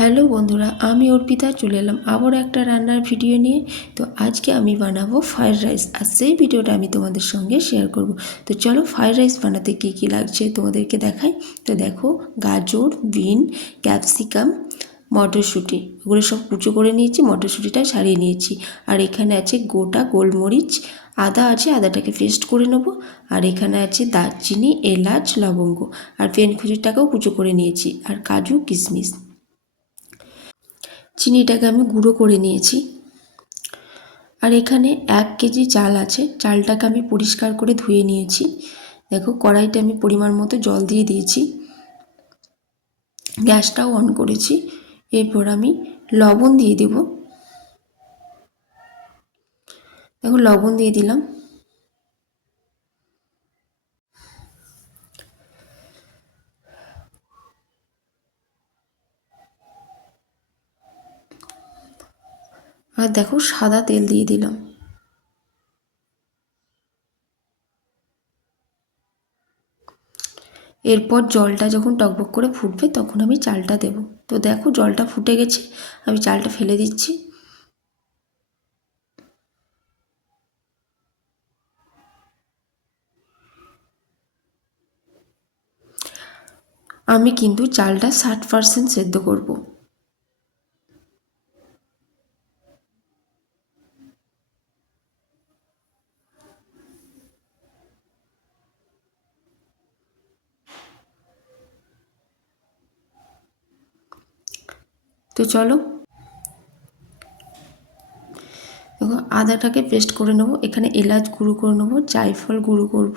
Hello বন্ধুরা, আমি অর্পিতা চলে এলাম আবার একটা রান্নার ভিডিও নিয়ে। তো আজকে আমি বানাবো ফ্রাইড রাইস, আর সেই ভিডিওটা আমি তোমাদের সঙ্গে শেয়ার করব। তো চলো ফ্রাইড রাইস বানাতে কী কী লাগছে তোমাদেরকে দেখাই। তো দেখো, গাজর, বিন, ক্যাপসিকাম, মটরশুঁটি, এগুলো সব কুচো করে নিয়েছি, মটরশুঁটিটা ছাড়িয়ে নিয়েছি। আর এখানে আছে গোটা গোলমরিচ, আদা আছে, আদাটাকে পেস্ট করে নেবো। আর এখানে আছে দারচিনি, এলাচ, লবঙ্গ, আর পেনখুচিটাকেও কুচো করে নিয়েছি, আর কাজু, কিশমিশ। চিনিটাকে আমি গুঁড়ো করে নিয়েছি। আর এখানে 1 কেজি চাল আছে, চালটাকে আমি পরিষ্কার করে ধুয়ে নিয়েছি। দেখো, কড়াইতে আমি পরিমাণ মতো জল দিয়ে দিয়েছি, গ্যাসটাও অন করেছি। এরপর আমি লবণ দিয়ে দেব। দেখো, লবণ দিয়ে দিলাম। আর দেখো, সাদা তেল দিয়ে দিলাম। এরপর জলটা যখন টকবক করে ফুটবে তখন আমি চালটা দেব। তো দেখো, জলটা ফুটে গেছে, আমি চালটা ফেলে দিচ্ছি। আমি কিন্তু চালটা 60% সেদ্ধ করব। তো চলো, দেখো, আদাটাকে পেস্ট করে নেবো। এখানে এলাচ গুঁড়ো করে নেবো, জায়ফল গুঁড়ো করব,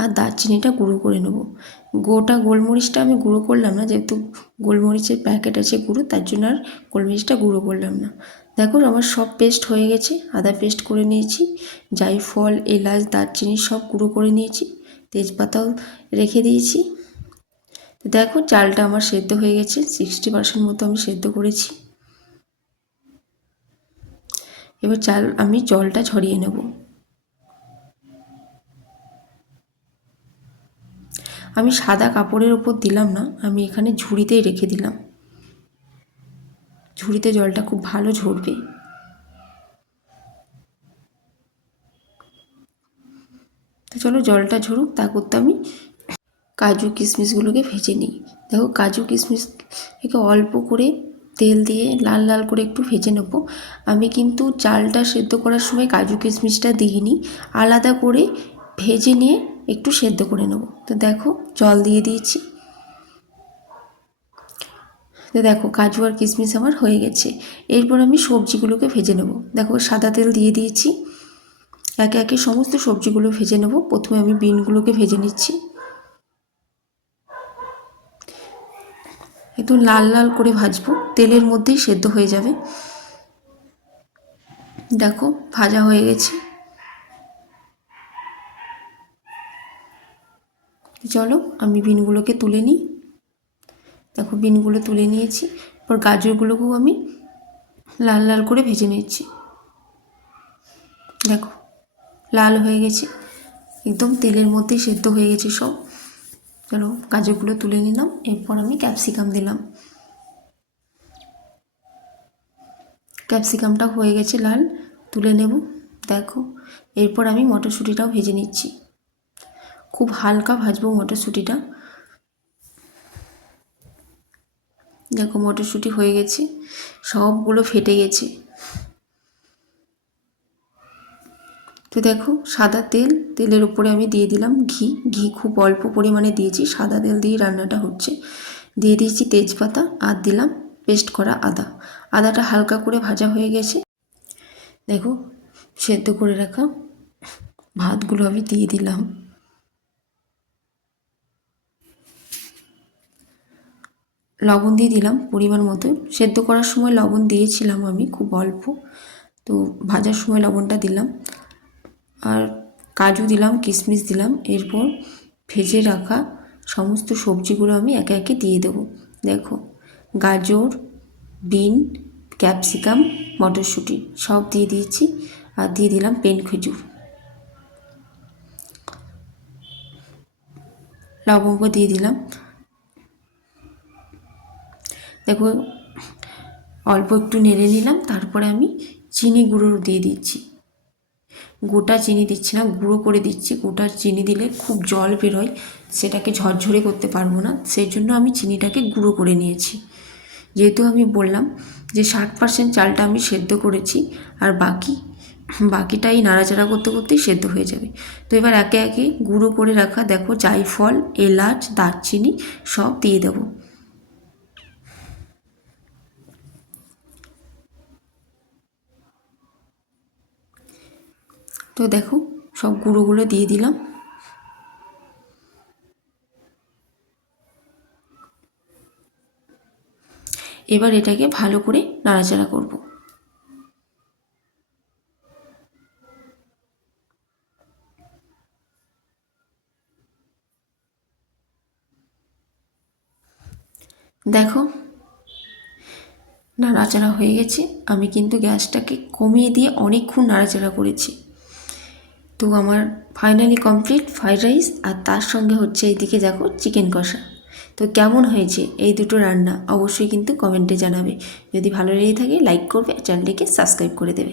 আর দারচিনিটা গুঁড়ো করে নেবো। গোটা গোলমরিচটা আমি গুঁড়ো করলাম না, যেহেতু গোলমরিচের প্যাকেট আছে গুঁড়ো, তার জন্য আর গোলমরিচটা গুঁড়ো করলাম না। দেখো, আমার সব পেস্ট হয়ে গেছে, আদা পেস্ট করে নিয়েছি, জায়ফল, এলাচ, দারচিনি সব গুঁড়ো করে নিয়েছি, তেজপাতাও রেখে দিয়েছি। তো দেখো, চালটা আমার সেদ্ধ হয়ে গেছে, 60% মতো আমি সেদ্ধ করেছি। এবার আমি জলটা ঝরিয়ে নেব। আমি সাদা কাপড়ের ওপর দিলাম না, আমি এখানে ঝুড়িতেই রেখে দিলাম। ঝুড়িতে জলটা খুব ভালো ঝরবে। তো চলো, জলটা ঝরুক, তা করতে আমি কাজু কিশমিশগুলোকে ভেজে নিই। দেখো, কাজু কিশমিশ একে অল্প করে তেল দিয়ে লাল লাল করে একটু ভেজে নেব। আমি কিন্তু চালটা সেদ্ধ করার সময় কাজু কিশমিশটা দিইনি, আলাদা করে ভেজে নিয়ে একটু সেদ্ধ করে নেব। তো দেখো, জল দিয়ে দিয়েছি। তো দেখো, কাজু আর কিশমিশ আমার হয়ে গেছে। এরপর আমি সবজিগুলোকে ভেজে নেব। দেখো, সাদা তেল দিয়ে দিয়েছি, একে একে সমস্ত সবজিগুলো ভেজে নেব। প্রথমে আমি বিনগুলোকে ভেজে নিচ্ছি, একটু লাল লাল করে ভাজবো, তেলের মধ্যেই সেদ্ধ হয়ে যাবে। দেখো, ভাজা হয়ে গেছে। চলো, আমি বিনগুলোকে তুলে নিই। দেখো, বিনগুলো তুলে নিয়েছি। এরপর গাজরগুলোকেও আমি লাল লাল করে ভেজে নিচ্ছি। দেখো, লাল হয়ে গেছে, একদম তেলের মধ্যেই সেদ্ধ হয়ে গেছে সব। চলো, গাজরগুলো তুলে নিলাম। এরপর আমি ক্যাপসিকাম দিলাম। ক্যাপসিকামটা হয়ে গেছে লাল, তুলে নেব। দেখো, এরপর আমি মটরশুঁটিটাও ভেজে নিচ্ছি, খুব হালকা ভাজবো মটরশুঁটিটা। দেখো, মটরশুঁটি হয়ে গেছে, সবগুলো ফেটে গেছে। তো দেখো, সাদা তেল, তেলের উপরে আমি দিয়ে দিলাম ঘি। ঘি খুব অল্প পরিমাণে দিয়েছি, সাদা তেল দিয়ে রান্নাটা হচ্ছে। দিয়ে দিয়েছি তেজপাতা, আর দিলাম পেস্ট করা আদা। আদাটা হালকা করে ভাজা হয়ে গেছে। দেখো, সেদ্ধ করে রাখা ভাতগুলো আমি দিয়ে দিলাম। লবণ দিয়ে দিলাম পরিমাণ মতো। সেদ্ধ করার সময় লবণ দিয়েছিলাম আমি, খুব অল্প, তো ভাজার সময় লবণটা দিলাম। আর কাজু দিলাম, কিশমিশ দিলাম। এরপর ভেজে রাখা সমস্ত সবজিগুলো আমি একে একে দিয়ে দেবো। দেখো, গাজর, বিন, ক্যাপসিকাম, মটরশুঁটি সব দিয়ে দিয়েছি, আর দিয়ে দিলাম পেনখেজুর, লবঙ্গ দিয়ে দিলাম। দেখো, অল্প একটু নেড়ে নিলাম, তারপরে আমি চিনি গুঁড়ো দিয়ে দিচ্ছি। গোটা চিনি দিচ্ছি না, গুঁড়ো করে দিচ্ছি। গোটা চিনি দিলে খুব জল বেরোয়, সেটাকে ঝরঝরে করতে পারবো না, সেই জন্য আমি চিনিটাকে গুঁড়ো করে নিয়েছি। যেহেতু আমি বললাম যে 60% চালটা আমি সেদ্ধ করেছি, আর বাকিটাই নাড়াচাড়া করতে করতেই সেদ্ধ হয়ে যাবে। তো এবার একে একে গুঁড়ো করে রাখা দেখো জায়ফল, এলাচ, দারচিনি সব দিয়ে দেবো। তো দেখো সব গুঁড়োগুলো দিয়ে দিলাম। এবার এটাকে ভালো করে নাড়াচাড়া করব। দেখো নাড়াচাড়া হয়ে গেছে, আমি কিন্তু গ্যাসটাকে কমিয়ে দিয়ে অনেকক্ষণ নাড়াচাড়া করেছি। তো আমার ফাইনালি কমপ্লিট ফ্রাইড রাইস, আর তার সঙ্গে হচ্ছে এইদিকে দেখো চিকেন কষা। তো কেমন হয়েছে এই দুটো রান্না অবশ্যই কিন্তু কমেন্টে জানাবে। যদি ভালো লেগে থাকে লাইক করবে, চ্যানেলটিকে সাবস্ক্রাইব করে দেবে।